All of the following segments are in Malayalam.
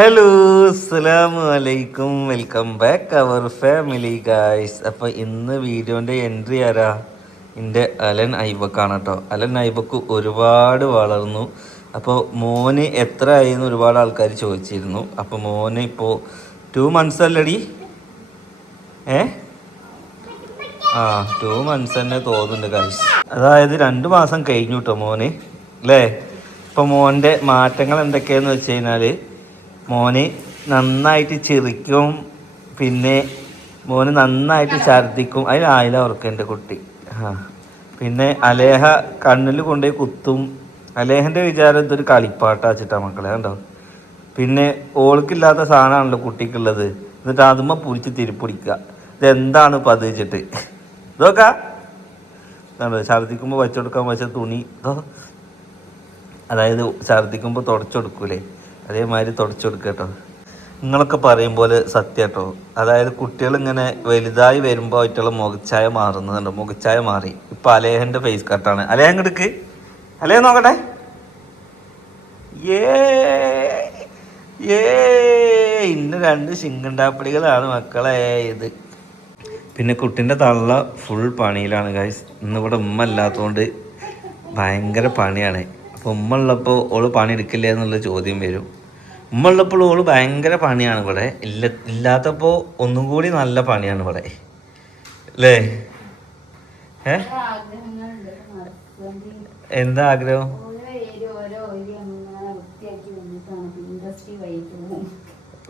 ഹലോ അസ്സലാമു അലൈക്കും welcome back our family guys. അപ്പോൾ ഇന്ന് വീഡിയോൻ്റെ എൻട്രി ആരാ? എൻ്റെ അലൻ ഐബക്കാണ് കേട്ടോ. അലൻ ഐബക്ക് ഒരുപാട് വളർന്നു. അപ്പോൾ മോന് എത്ര ആയിന്ന് ഒരുപാട് ആൾക്കാർ ചോദിച്ചിരുന്നു. അപ്പോൾ മോന് ഇപ്പോൾ 2 months അല്ലടി? ആ 2 months തന്നെ തോന്നുന്നുണ്ട് ഗായ്സ്. അതായത് 2 മാസം കഴിഞ്ഞു കേട്ടോ മോന്, അല്ലേ? ഇപ്പോൾ മോൻ്റെ മാറ്റങ്ങൾ എന്തൊക്കെയാണെന്ന് വെച്ച് കഴിഞ്ഞാൽ മോന് നന്നായിട്ട് ചിരിക്കും, പിന്നെ മോന് നന്നായിട്ട് ഛർദിക്കും. അതിലായില്ല ഉറക്കം കുട്ടി. പിന്നെ അലേഹ കണ്ണിൽ കൊണ്ടുപോയി കുത്തും. അലേഹൻ്റെ വിചാരം ഇതൊരു കളിപ്പാട്ട വെച്ചിട്ടാ മക്കളെ, കണ്ടോ? പിന്നെ ഓൾക്കില്ലാത്ത സാധനമാണല്ലോ കുട്ടിക്കുള്ളത്, എന്നിട്ട് അതുമ്മ പൊടിച്ച് തിരിപ്പൊടിക്കുക. ഇതെന്താണ് പതിച്ചിട്ട് ഇതൊക്കെ കണ്ടോ? ഛർദിക്കുമ്പോൾ വെച്ചുകൊടുക്കാൻ വെച്ച തുണി അതായത് ഛർദിക്കുമ്പോൾ തുടച്ചെടുക്കൂലേ, അതേമാതിരി തുടച്ചെടുക്കുക കേട്ടോ. നിങ്ങളൊക്കെ പറയും പോലെ സത്യം കേട്ടോ. അതായത് കുട്ടികൾ ഇങ്ങനെ വലുതായി വരുമ്പോൾ ആയിട്ടുള്ള മുഖച്ചായ മാറുന്നുണ്ട്. മുഖച്ചായ മാറി. ഇപ്പം അലേഹൻ്റെ ഫേസ് കട്ടാണ്. അലേഹൻ കിടക്ക്, അലേഹൻ നോക്കട്ടെ. ഇന്ന് 2 ശിങ്കണ്ടാപ്പിളികളാണ് മക്കളെ ഇത്. പിന്നെ കുട്ടിൻ്റെ തള്ള ഫുൾ പണിയിലാണ് ഗൈസ്. ഇന്നിവിടെ ഉമ്മ ഇല്ലാത്തതുകൊണ്ട് ഭയങ്കര പണിയാണ്. അപ്പോൾ ഉമ്മ ഉള്ളപ്പോൾ ഓള് പണി എടുക്കില്ല എന്നുള്ള ചോദ്യം വരും. ഉമ്മ ഉള്ളപ്പോൾ ഓള് ഭയങ്കര പണിയാണ് ഇവിടെ. ഇല്ലാത്തപ്പോൾ ഒന്നും കൂടി നല്ല പണിയാണ് ഇവിടെ, അല്ലേ? എന്താ ആഗ്രഹം?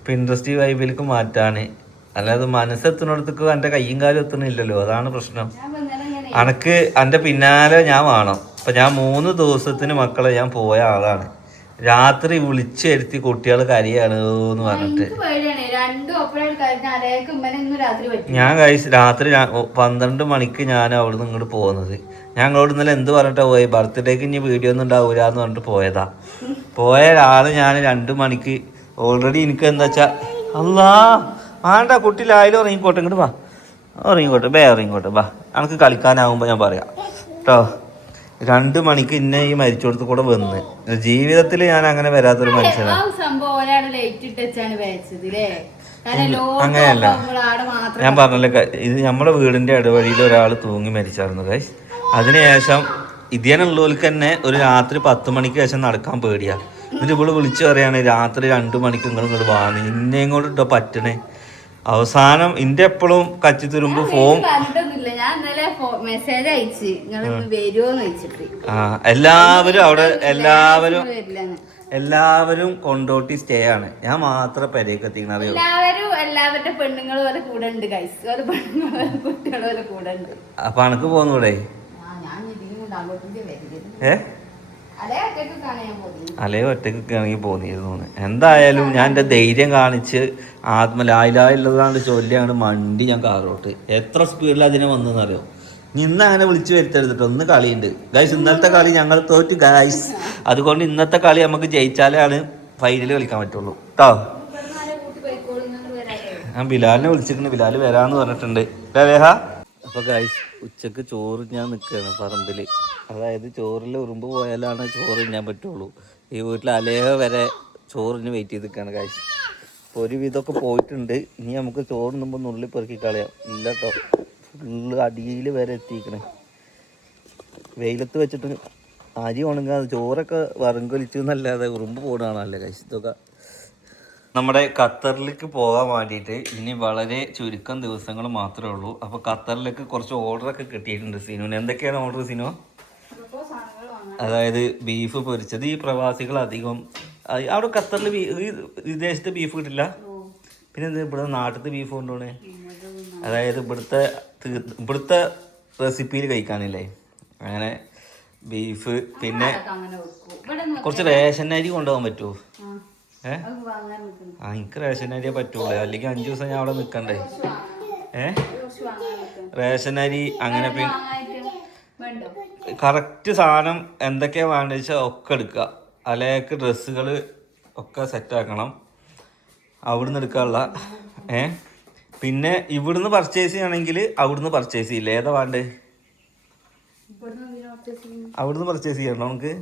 പിൻട്രസ്റ്റ് വൈബിലേക്ക് മാറ്റാണ്. അല്ലാതെ മനസ്സെത്തുന്നിടത്തേക്ക് എൻ്റെ കയ്യും കാലും എത്തുന്നില്ലല്ലോ, അതാണ് പ്രശ്നം. അനക്ക് എൻ്റെ പിന്നാലെ ഞാൻ വേണം. അപ്പം ഞാൻ 3 ദിവസത്തിന് മക്കളെ ഞാൻ പോയ ആളാണ്. രാത്രി വിളിച്ചെരുത്തി കുട്ടികൾ കരയാണ് എന്ന് പറഞ്ഞിട്ട് ഞാൻ കഴിച്ച് രാത്രി 12 മണിക്ക് ഞാൻ അവിടുന്ന് ഇങ്ങോട്ട് പോകുന്നത്. ഞങ്ങളോട് ഇന്നലെ എന്ത് പറഞ്ഞിട്ടാ പോയി? ബർത്ത്ഡേക്ക് ഇനി വീഡിയോ ഒന്നും ഉണ്ടാവൂല എന്ന് പറഞ്ഞിട്ട് പോയതാ. പോയ ആള് ഞാൻ 2 മണിക്ക് ഓൾറെഡി എനിക്ക് എന്താ വെച്ചാൽ അല്ലാ വേണ്ട കുട്ടിയിലായാലും ഇറങ്ങിക്കോട്ടെ, ഇങ്ങോട്ട് വാ, ഇറങ്ങിക്കോട്ടെ, ഇറങ്ങിക്കോട്ടെ വാ, എനിക്ക് കളിക്കാനാവുമ്പോൾ ഞാൻ പറയാം കേട്ടോ. 2 മണിക്ക് ഇന്നെ ഈ മരിച്ചോടത്ത് കൂടെ വന്ന് ജീവിതത്തിൽ ഞാൻ അങ്ങനെ വരാത്തൊരു മനുഷ്യനാണ്. അങ്ങനെയല്ല, ഞാൻ പറഞ്ഞല്ലോ, ഇത് നമ്മുടെ വീടിന്റെ ഇടവഴിയിൽ ഒരാൾ തൂങ്ങി മരിച്ചായിരുന്നു ഗൈസ്. അതിനുശേഷം ഇതിനുള്ളവർക്ക് തന്നെ ഒരു രാത്രി 10 മണിക്ക് ശേഷം നടക്കാൻ പേടിയാ. എന്നിട്ട് ഇവിടെ വിളിച്ചു പറയാണ് രാത്രി 2 മണിക്ക് ഇങ്ങോട്ട് വാങ്ങി ഇന്നെ ഇങ്ങോട്ട് ഇട്ടോ പറ്റണേ. അവസാനം ഇന്റെ എപ്പോഴും കച്ചിത്തുരുമ്പ് ഫോം എല്ലാവരും അവിടെ എല്ലാവരും കൊണ്ടോട്ടി സ്റ്റേ ആണ്. ഞാൻ മാത്രം പെരേക്ക് എത്തിക്കണ അറിയോ? അപ്പൊ അനക്ക് പോന്നൂടെ? അലേ ഒറ്റയ്ക്കാണെങ്കിൽ പോന്നിരുന്നു. എന്തായാലും ഞാൻ എൻ്റെ ധൈര്യം കാണിച്ച് ആത്മലായില്ലാന്നുള്ളതാണ് ചൊല്ലിയാണ് മണ്ടി ഞാൻ കാറോട്ട്. എത്ര സ്പീഡിൽ അതിനെ വന്നെന്നറിയോ? ഇന്ന് അങ്ങനെ വിളിച്ചു വരുത്തരുതിട്ടോ. ഒന്ന് കളിയുണ്ട് ഗൈസ്. ഇന്നലത്തെ കളി ഞങ്ങൾ തോറ്റു ഗൈസ്. അതുകൊണ്ട് ഇന്നത്തെ കളി നമുക്ക് ജയിച്ചാലാണ് ഫൈനൽ കളിക്കാൻ പറ്റുള്ളൂ കേട്ടോ. ഞാൻ ബിലാലിനെ വിളിച്ചിട്ടുണ്ട്, ബിലാൽ വരാന്ന് പറഞ്ഞിട്ടുണ്ട്. ലേഹ അപ്പോൾ ഗൈസ് ഉച്ചക്ക് ചോറ് ഞാൻ നിൽക്കുകയാണ് പറമ്പിൽ. അതായത് ചോറിൽ ഉറുമ്പ് പോയാലാണ് ചോറ് തിന്നാൻ പറ്റുള്ളൂ. ഈ വീട്ടിൽ അലേഹ വരെ ചോറിന് വെയിറ്റ് ചെയ്ത് നിൽക്കുകയാണ് ഗൈസ്. അപ്പോൾ ഒരുവിധമൊക്കെ പോയിട്ടുണ്ട്. ഇനി നമുക്ക് ചോറ് തിന്നുമ്പോൾ നുള്ളി പെറുക്കി കളയാം. ഇല്ല കേട്ടോ, ഫുള്ള് അടിയിൽ വരെ എത്തിക്കണേ. വെയിലത്ത് വെച്ചിട്ട് അരി ഉണങ്ങാതെ ചോറൊക്കെ വറങ്കൊലിച്ചു എന്നല്ലാതെ ഉറുമ്പ് പോകണാണല്ലേ ഗൈസ്. ഇതൊക്കെ നമ്മുടെ ഖത്തറിലേക്ക് പോകാൻ വേണ്ടിയിട്ട് ഇനി വളരെ ചുരുക്കം ദിവസങ്ങൾ മാത്രമേ ഉള്ളൂ. അപ്പോൾ ഖത്തറിലേക്ക് കുറച്ച് ഓർഡറൊക്കെ കിട്ടിയിട്ടുണ്ട് സിനുവിന്. എന്തൊക്കെയാണ് ഓർഡർ സിനു? അതായത് ബീഫ് പൊരിച്ചത്. ഈ പ്രവാസികൾ അധികം അവിടെ ഖത്തറിൽ വിദേശത്ത് ബീഫ് കിട്ടില്ല. പിന്നെ എന്ത് ഇവിടെ നാട്ടിലത്തെ ബീഫ് കൊണ്ടുപോണേ? അതായത് ഇവിടുത്തെ റെസിപ്പിയിൽ കഴിക്കാനില്ലേ അങ്ങനെ ബീഫ്. പിന്നെ കുറച്ച് റേഷൻ അരി കൊണ്ടുപോകാൻ പറ്റുമോ? എനിക്ക് റേഷൻ അരിയേ പറ്റുള്ളൂ, അല്ലെങ്കിൽ 5 ദിവസം ഞാൻ അവിടെ നിൽക്കണ്ടേ. റേഷൻ അരി അങ്ങനെ. പിന്നെ കറക്റ്റ് സാധനം എന്തൊക്കെയാണ് വേണ്ടത് വെച്ചാൽ ഒക്കെ എടുക്കുക. അലേക്ക് ഡ്രസ്സുകൾ ഒക്കെ സെറ്റാക്കണം, അവിടുന്ന് എടുക്കാനുള്ള. പിന്നെ ഇവിടുന്ന് പർച്ചേസ് ചെയ്യണമെങ്കിൽ അവിടുന്ന് പർച്ചേസ് ചെയ്യില്ല. ഏതാ വേണ്ടത്? അവിടുന്ന് പർച്ചേസ് ചെയ്യണം നമുക്ക്.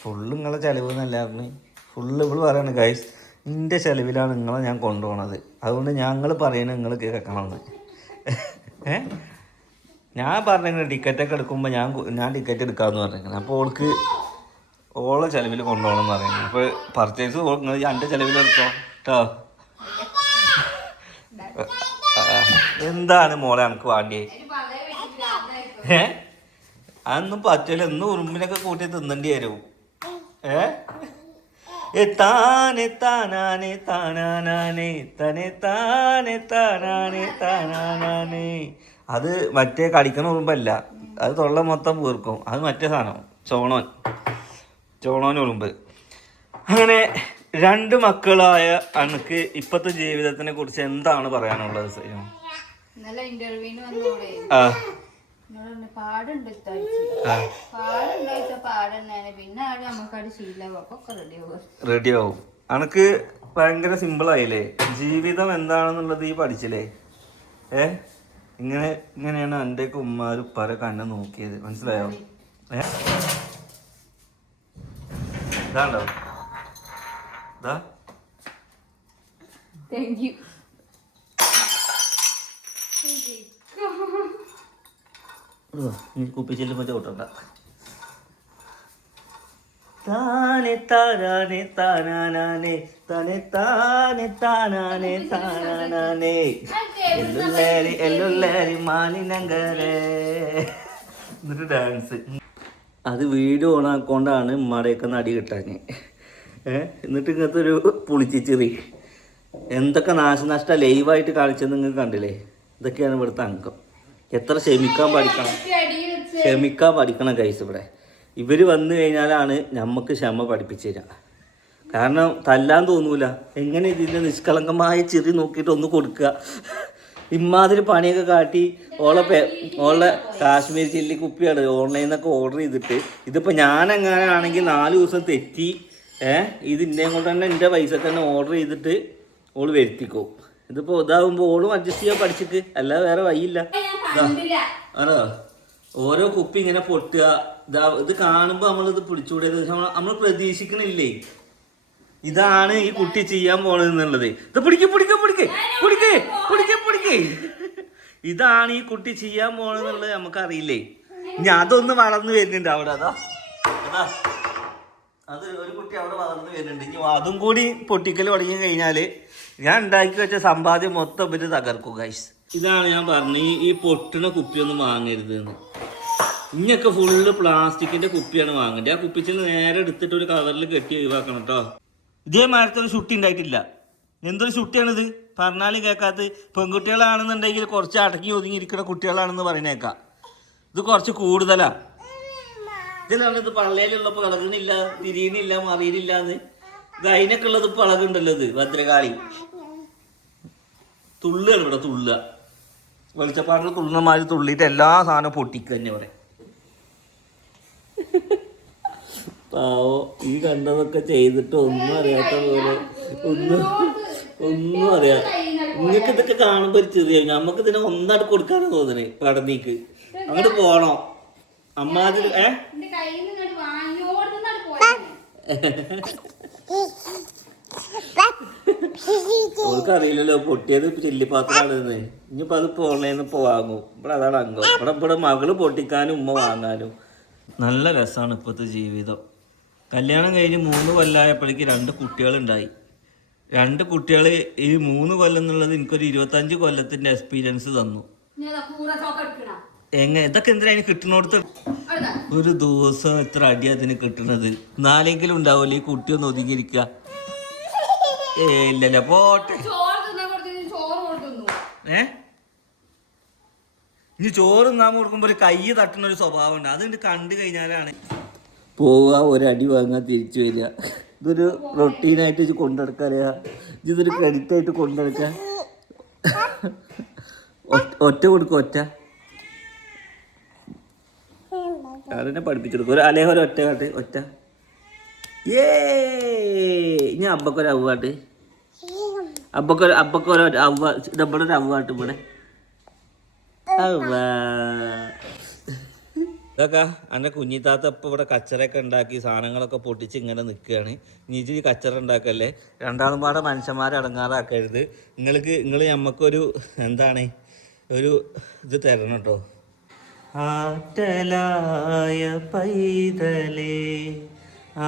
ഫുള്ള് നിങ്ങളെ ചിലവ് എന്നല്ലായിരുന്നു. ഫുള്ള് ഇവിടെ പറയാണ് ഗൈസ്, എൻ്റെ ചെലവിലാണ് നിങ്ങളെ ഞാൻ കൊണ്ടുപോകണത്, അതുകൊണ്ട് ഞങ്ങൾ പറയുന്നത് നിങ്ങൾ കേൾക്കണമെന്ന്. ഞാൻ പറഞ്ഞിങ്ങനെ ടിക്കറ്റൊക്കെ എടുക്കുമ്പോൾ ഞാൻ ടിക്കറ്റ് എടുക്കാമെന്ന് പറഞ്ഞിരിക്കുന്നത്. അപ്പോൾ ഓളെ ചിലവിൽ കൊണ്ടുപോകണം എന്ന് പറയുന്നത്. അപ്പോൾ പർച്ചേസ് നിങ്ങൾ എൻ്റെ ചിലവിൽ എടുത്തോ കേട്ടോ. എന്താണ് മോളെ എനിക്ക് വേണ്ടിയേ? അതൊന്നും പറ്റില്ല, ഇന്ന് ഉറുമ്പിനൊക്കെ കൂട്ടി തിന്നേണ്ടി വരും. താനെ താനാനെ താനാനാനെ തനെ താനെ താനാനെ താനാനാനെ. അത് മറ്റേ കടിക്കണ ഉറുമ്പല്ല, അത് തൊള്ള മൊത്തം വീർക്കും. അത് മറ്റേ സാധനം ചോണോൻ ഉറുമ്പ്. അങ്ങനെ 2 മക്കളായ അനക്ക് ഇപ്പത്തെ ജീവിതത്തിനെ കുറിച്ച് എന്താണ് പറയാനുള്ളത്? റെഡിയാവും. അനക്ക് ഭയങ്കര സിമ്പിളായില്ലേ ജീവിതം എന്താണെന്നുള്ളത്? ഈ പഠിച്ചില്ലേ? ഇങ്ങനെയാണ് എൻ്റെയൊക്കെ ഉമ്മാര് പല കണ്ണ് നോക്കിയത്, മനസ്സിലായോ? ഇതാണ്ടോ ഇതാ. നീ കുപ്പിച്ചില്ല മറ്റേ ഓട്ടണ്ട. താനെ താനാനെ താനാനാനെ തനെ താനെ താനാനെ താനാനാനെ എല്ലുള്ളേരി മാലിനങ്കരേ എന്നിട്ട് ഡാൻസ്. അത് വീഡിയോ ഓണാക്കൊണ്ടാണ് ഉമ്മാടെയൊക്കെ നടി കിട്ടാൻ. എന്നിട്ട് ഇങ്ങനത്തെ ഒരു പുളിച്ചിച്ചിറി എന്തൊക്കെ നാശനഷ്ട ലൈവായിട്ട് കാണിച്ചത് നിങ്ങൾക്ക് കണ്ടില്ലേ? ഇതൊക്കെയാണ് ഇവിടുത്തെ അംഗം. എത്ര ക്ഷമിക്കാൻ പഠിക്കണം ഗൈസ്. ഇവർ വന്നു കഴിഞ്ഞാലാണ് നമുക്ക് ക്ഷമ പഠിപ്പിച്ചു തരിക. കാരണം തല്ലാൻ തോന്നൂല. എങ്ങനെ ഇതിൻ്റെ നിഷ്കളങ്കമായ ചിരി നോക്കിയിട്ട് ഒന്ന് കൊടുക്കുക. ഇമ്മാതിരി പണിയൊക്കെ കാട്ടി ഓളെ കാശ്മീർ ചില്ലി കുപ്പിയാണ് ഓൺലൈനിൽ നിന്നൊക്കെ ഓർഡർ ചെയ്തിട്ട്, ഇതിപ്പോൾ ഞാനെങ്ങനെയാണെങ്കിൽ 4 ദിവസം തെറ്റി ഇത് ഇന്നേം കൊണ്ട് തന്നെ എൻ്റെ പൈസ തന്നെ ഓർഡർ ചെയ്തിട്ട് ഓള് വരുത്തിക്കോ. ഇതിപ്പോൾ ഇതാകുമ്പോൾ ഓളും അഡ്ജസ്റ്റ് ചെയ്യാൻ പഠിച്ചിട്ട്, അല്ലാതെ വേറെ വഴിയില്ല. ആണോ ഓരോ കുപ്പി ഇങ്ങനെ പൊട്ടുക, ഇത് കാണുമ്പോൾ നമ്മളിത് പിടിച്ചുകൂടിയത് നമ്മൾ പ്രതീക്ഷിക്കണില്ലേ? ഇതാണ് ഈ കുട്ടി ചെയ്യാൻ പോണെന്നുള്ളത്. ഇത് പിടിക്കേ ഇതാണ് ഈ കുട്ടി ചെയ്യാൻ പോണെന്നുള്ളത് നമുക്കറിയില്ലേ? ഇനി അതൊന്ന് വളർന്നു വരുന്നുണ്ട് അവിടെ. അത് ഒരു കുട്ടി അവിടെ വളർന്നു വരുന്നുണ്ട്. ഇനി അതും കൂടി പൊട്ടിക്കൽ തുടങ്ങി കഴിഞ്ഞാൽ ഞാൻ ഉണ്ടാക്കി വെച്ച സമ്പാദ്യം മൊത്തം ഇവര് തകർക്കും ഗൈസ്. ഇതാണ് ഞാൻ പറഞ്ഞത്, ഈ പൊട്ടണ കുപ്പിയൊന്നും വാങ്ങരുത് എന്ന്. ഇനിയൊക്കെ ഫുള്ള് പ്ലാസ്റ്റിക്കിന്റെ കുപ്പിയാണ് വാങ്ങേണ്ടത്. ആ കുപ്പിച്ചിൽ നേരെ എടുത്തിട്ട് ഒരു കവറിൽ കെട്ടി ഒഴിവാക്കണം കേട്ടോ. ഇതേ മരത്തൊരു ഷുട്ടി ഉണ്ടായിട്ടില്ല. എന്തൊരു ഷുട്ടിയാണിത്? പറഞ്ഞാലും കേൾക്കാത്ത പെൺകുട്ടികളാണെന്നുണ്ടെങ്കിൽ കുറച്ച് അടക്കി ഒതുങ്ങിയിരിക്കുന്ന കുട്ടികളാണെന്ന് പറയുന്നേക്കാം. ഇത് കുറച്ച് കൂടുതലാ. ഇതിലാണ് ഇത് പള്ളയിലുള്ളപ്പോൾ ഇളകണില്ല, തിരിയണില്ല, മറിയണില്ല എന്ന്. ഇത് അതിനൊക്കെ ഉള്ളത് ഇപ്പോൾ ഇളകുണ്ടല്ലോ. ഇത് ഭദ്രകാളി തുള്ളുകയാണ് ഇവിടെ. തുള്ളുക വെളിച്ചപ്പാടിൽ തുള്ളുന്നമാതിരി തുള്ളിയിട്ട് എല്ലാ സാധനവും പൊട്ടിക്കുക തന്നെ പറയാം. പാവോ ഈ കണ്ടതൊക്കെ ചെയ്തിട്ട് ഒന്നും അറിയാത്ത പോലെ ഒന്നും അറിയാം. നിങ്ങൾക്ക് ഇതൊക്കെ കാണുമ്പോൾ ഒരു ചെറിയ നമുക്ക് ഇതിനെ ഒന്നായിട്ട് കൊടുക്കാനാണ് തോന്നണേ. പടനീക്ക് അങ്ങോട്ട് പോണോ അമ്മാതിരി ഓൾക്കറിയില്ലല്ലോ പൊട്ടിയത് ചില്ലിപ്പാത്രമാണെന്ന്. ഇനിയിപ്പോൾ അതിപ്പോൾ ഓൺലൈനിൽ നിന്ന് ഇപ്പോൾ വാങ്ങും. ഇവിടെ അതാണ് അംഗം. ഇവിടെ മകള് പൊട്ടിക്കാനും ഉമ്മ വാങ്ങാനും. നല്ല രസമാണ് ഇപ്പോഴത്തെ ജീവിതം. കല്യാണം കഴിഞ്ഞ് 3 കൊല്ലമായപ്പോഴേക്ക് 2 കുട്ടികളുണ്ടായി. 2 കുട്ടികൾ ഈ 3 കൊല്ലം എന്നുള്ളത് എനിക്കൊരു 25 കൊല്ലത്തിൻ്റെ എക്സ്പീരിയൻസ് തന്നു. ഇതൊക്കെ എന്തിനാ അതിന് കിട്ടണോടത്ത്? ഒരു ദിവസം എത്ര അടിയാ അതിന് കിട്ടണത്? 4എങ്കിലും ഉണ്ടാവില്ല ഈ കുട്ടിയൊന്ന് ഒതുങ്ങിയിരിക്കുക. ഇല്ലല്ലോ പോട്ടെ. ഇനി ചോറ് തിന്നാൻ കൊടുക്കുമ്പോൾ ഒരു കൈ തട്ടുന്ന ഒരു സ്വഭാവം ഉണ്ട്. അതുകൊണ്ട് കണ്ടു കഴിഞ്ഞാലാണ് പോവുക, ഒരടി വാങ്ങാൻ തിരിച്ചു വരിക. ഇതൊരു റൊട്ടീനായിട്ട് കൊണ്ടെടുക്കുക അറിയാം. ഇതൊരു ക്രെഡിറ്റ് ആയിട്ട് കൊണ്ടെടുക്കുക. ഒറ്റ കൊടുക്കും. അതിനെ പഠിപ്പിച്ചെടുക്കും. ഒരു അലേഹ ഒരു ഒറ്റ കാട്ട്. ഒറ്റ ഇനി അബ്ബക്കൊരു അവ്വാട്ട്. അബ്ബക്കൊരു അവ്വ. ഇതവിടെ ഒരു അവ്വാട്ട്. ഇവിടെ അവ്വ ഇതൊക്കെ എൻ്റെ കുഞ്ഞിത്താത്ത ഇപ്പം ഇവിടെ കച്ചറയൊക്കെ ഉണ്ടാക്കി സാധനങ്ങളൊക്കെ പൊട്ടിച്ച് ഇങ്ങനെ നിൽക്കുകയാണ്. നീജി കച്ചറ ഉണ്ടാക്കല്ലേ, രണ്ടാളും പാടെ മനുഷ്യന്മാരെ അടങ്ങാറാക്കരുത്. നിങ്ങൾ ഞമ്മക്കൊരു എന്താണ് ഒരു ഇത് തരണം കേട്ടോ. ആറ്റലായ പൈതലേ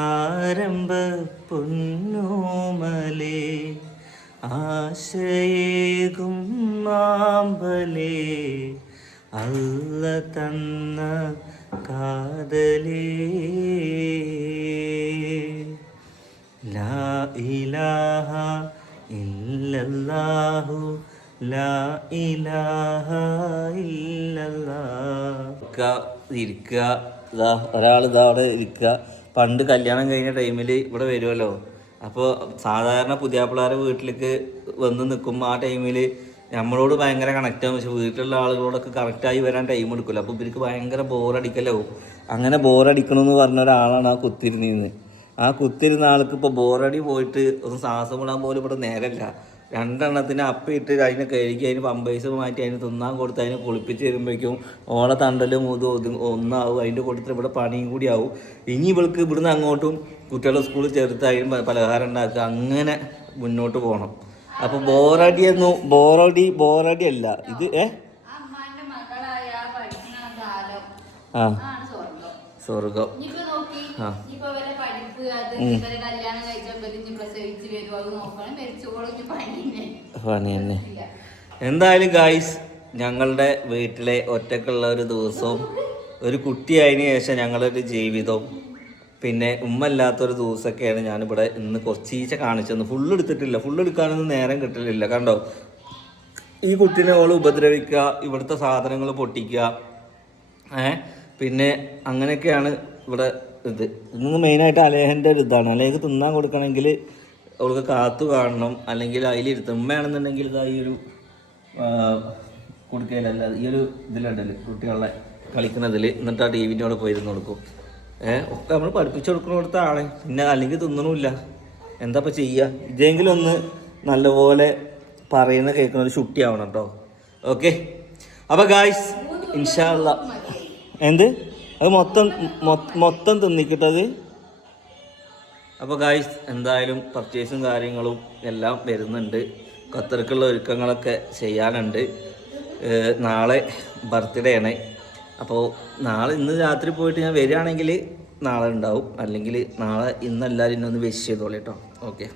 ആരംഭ പൊന്നോമലേ ആശയേകും മാമ്പലേ അല്ല തന്ന കാതലേ ലാ ഇലാഹ ഇല്ലല്ലാഹു ലാ ഇലാഹ ഇല്ലല്ലാഹ്. ഇരിക്കുക, ഇതാ ഒരാൾ ഇതാ അവിടെ ഇരിക്കുക. പണ്ട് കല്യാണം കഴിഞ്ഞ ടൈമിൽ ഇവിടെ വരുമല്ലോ, അപ്പോൾ സാധാരണ പുതിയാപ്പിള്ളാരെ വീട്ടിലേക്ക് വന്ന് നിൽക്കുമ്പോൾ ആ ടൈമിൽ നമ്മളോട് ഭയങ്കര കണക്റ്റാകും. പക്ഷെ വീട്ടിലുള്ള ആളുകളോടൊക്കെ കറക്റ്റായി വരാൻ ടൈം എടുക്കില്ല. അപ്പോൾ ഇവർക്ക് ഭയങ്കര ബോറടിക്കലാവും. അങ്ങനെ ബോറടിക്കണമെന്ന് പറഞ്ഞ ഒരാളാണ് ആ കുത്തിരുന്നിന്ന്. ആ കുത്തിരുന്ന ആൾക്ക് ഇപ്പോൾ ബോറടി പോയിട്ട് ഒന്ന് ശ്വാസം വിടാൻ പോലും ഇവിടെ നേരമില്ല. രണ്ടെണ്ണത്തിന് അപ്പിയിട്ട് അതിനെ കഴുകി അതിന് പമ്പേഴ്സ് മാറ്റി അതിന് തിന്നാൻ കൊടുത്ത് അതിനെ കുളിപ്പിച്ച് വരുമ്പോഴേക്കും ഓളെ തണ്ടലും ഒന്നാവും. അതിൻ്റെ കൂട്ടത്തിൽ ഇവിടെ പണിയും കൂടി ആവും. ഇനി ഇവൾക്ക് ഇവിടുന്ന് അങ്ങോട്ടും കുട്ടികളുടെ സ്കൂളിൽ ചേർത്ത് അതിന് പലഹാരം ഉണ്ടാക്കുക, അങ്ങനെ മുന്നോട്ട് പോകണം. അപ്പോൾ ബോറടി അല്ല ഇത്. സ്വർഗം. പണി തന്നെ. എന്തായാലും ഗായ്സ്, ഞങ്ങളുടെ വീട്ടിലെ ഒറ്റക്കുള്ള ഒരു ദിവസവും ഒരു കുട്ടിയായതിനു ശേഷം ഞങ്ങളൊരു ജീവിതവും പിന്നെ ഉമ്മല്ലാത്തൊരു ദിവസമൊക്കെയാണ് ഞാനിവിടെ ഇന്ന് കുറച്ചീച്ച കാണിച്ചത്. ഫുള്ള് എടുത്തിട്ടില്ല, ഫുള്ള് എടുക്കാനൊന്നും നേരം കിട്ടലില്ല. കണ്ടോ, ഈ കുട്ടീനെ ഓൾ ഉപദ്രവിക്കുക, ഇവിടുത്തെ സാധനങ്ങൾ പൊട്ടിക്കുക, പിന്നെ അങ്ങനെയൊക്കെയാണ് ഇവിടെ ഇത്. ഇന്ന് മെയിനായിട്ട് അലേഹൻ്റെ ഒരു ഇതാണ്. അലേഹ് തിന്നാൻ കൊടുക്കണമെങ്കിൽ അവൾക്ക് കാത്തു കാണണം, അല്ലെങ്കിൽ അതിലിരുത്തും. ഉമ്മയാണെന്നുണ്ടെങ്കിൽ ഇതാ ഈ ഒരു കൊടുക്കലല്ല, ഈ ഒരു ഇതിലുണ്ടല്ലോ കുട്ടികളെ കളിക്കുന്നതിൽ, എന്നിട്ട് ആ ടി വിൻ്റെ അവിടെ പോയിരുന്ന് കൊടുക്കും. ഒക്കെ നമ്മൾ പഠിപ്പിച്ചു കൊടുക്കുന്നിടത്ത ആളെ, പിന്നെ അല്ലെങ്കിൽ തിന്നണമില്ല. എന്താ ഇപ്പം ചെയ്യുക? ഇതെങ്കിലും ഒന്ന് നല്ലപോലെ പറയുന്ന കേൾക്കുന്ന ഒരു ഷുട്ടി ആവണം കേട്ടോ. ഓക്കെ, അപ്പോൾ ഗായ്സ് ഇൻഷാ അല്ലാ എന്ത് അത് മൊത്തം തിന്നിക്കിട്ടത്. അപ്പോൾ ഗായ്സ് എന്തായാലും പർച്ചേസും കാര്യങ്ങളും എല്ലാം വരുന്നുണ്ട്. ഖത്തർക്കുള്ള ഒരുക്കങ്ങളൊക്കെ ചെയ്യാനുണ്ട്. നാളെ ബർത്ത്ഡേ ആണ്. അപ്പോൾ ഇന്ന് രാത്രി പോയിട്ട് ഞാൻ വരികയാണെങ്കിൽ നാളെ ഉണ്ടാവും, അല്ലെങ്കിൽ നാളെ ഇന്നെല്ലാവരും ഇന്നൊന്ന് വിഷ് ചെയ്തോളൂ കേട്ടോ. ഓക്കെ.